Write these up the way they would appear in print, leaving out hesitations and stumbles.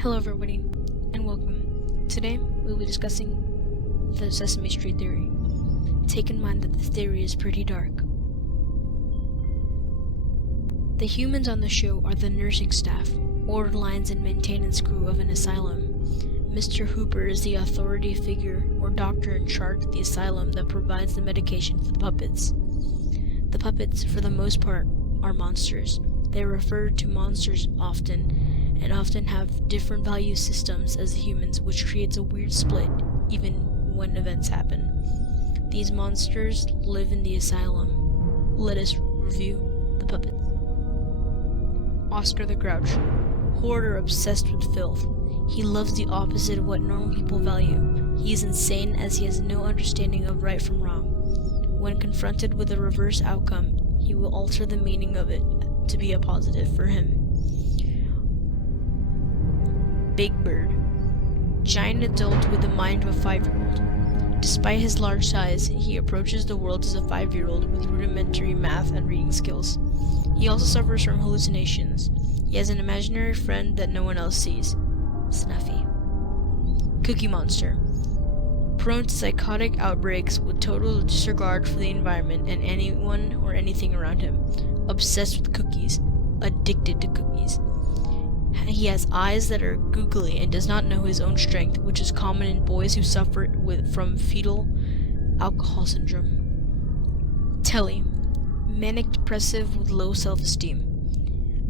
Hello everybody, and welcome. Today, we'll be discussing the Sesame Street theory. Take in mind that this theory is pretty dark. The humans on the show are the nursing staff, order lines and maintenance crew of an asylum. Mr. Hooper is the authority figure or doctor in charge of the asylum that provides the medication for the puppets. The puppets, for the most part, are monsters. They are referred to monsters often, and often have different value systems as the humans, which creates a weird split even when events happen. These monsters live in the asylum. Let us review the puppets. Oscar the Grouch. Hoarder obsessed with filth. He loves the opposite of what normal people value. He is insane as he has no understanding of right from wrong. When confronted with a reverse outcome, he will alter the meaning of it to be a positive for him. Big Bird. Giant adult with the mind of a 5-year-old. Despite his large size, he approaches the world as a 5-year-old with rudimentary math and reading skills. He also suffers from hallucinations. He has an imaginary friend that no one else sees. Snuffy. Cookie Monster. Prone to psychotic outbreaks with total disregard for the environment and anyone or anything around him. Obsessed with cookies. Addicted to cookies. He has eyes that are googly and does not know his own strength, which is common in boys who suffer from fetal alcohol syndrome. Telly. Manic depressive with low self-esteem.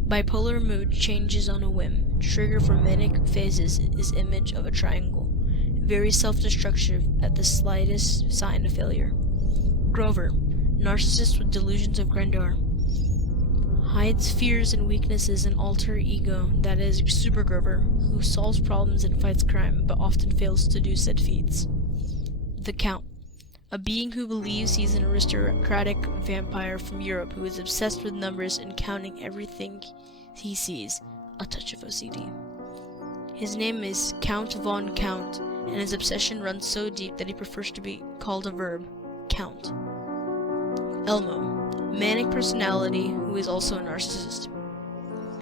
Bipolar mood changes on a whim. Trigger for manic phases is image of a triangle. Very self-destructive at the slightest sign of failure. Grover. Narcissist with delusions of grandeur. Hides fears and weaknesses in alter ego that is Super Grover, who solves problems and fights crime, but often fails to do said feats. The Count. A being who believes he's an aristocratic vampire from Europe who is obsessed with numbers and counting everything he sees. A touch of OCD. His name is Count von Count, and his obsession runs so deep that he prefers to be called a verb. Count. Elmo. Manic personality who is also a narcissist.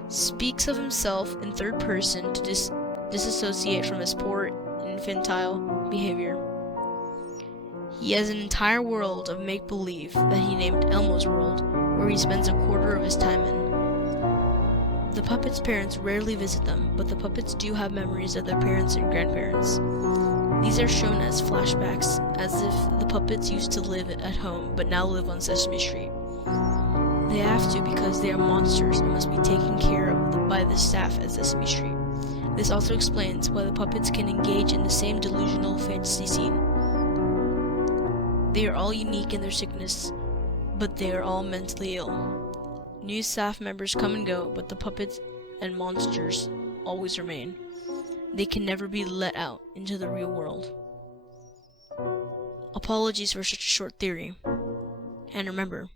Speaks of himself in third person to disassociate from his poor infantile behavior. He has an entire world of make-believe that he named Elmo's World, where he spends a quarter of his time in. The puppets' parents rarely visit them, but the puppets do have memories of their parents and grandparents. These are shown as flashbacks, as if the puppets used to live at home, but now live on Sesame Street. They have to because they are monsters and must be taken care of by the staff at Sesame Street. This also explains why the puppets can engage in the same delusional fantasy scene. They are all unique in their sickness, but they are all mentally ill. New staff members come and go, but the puppets and monsters always remain. They can never be let out into the real world. Apologies for such a short theory. And remember,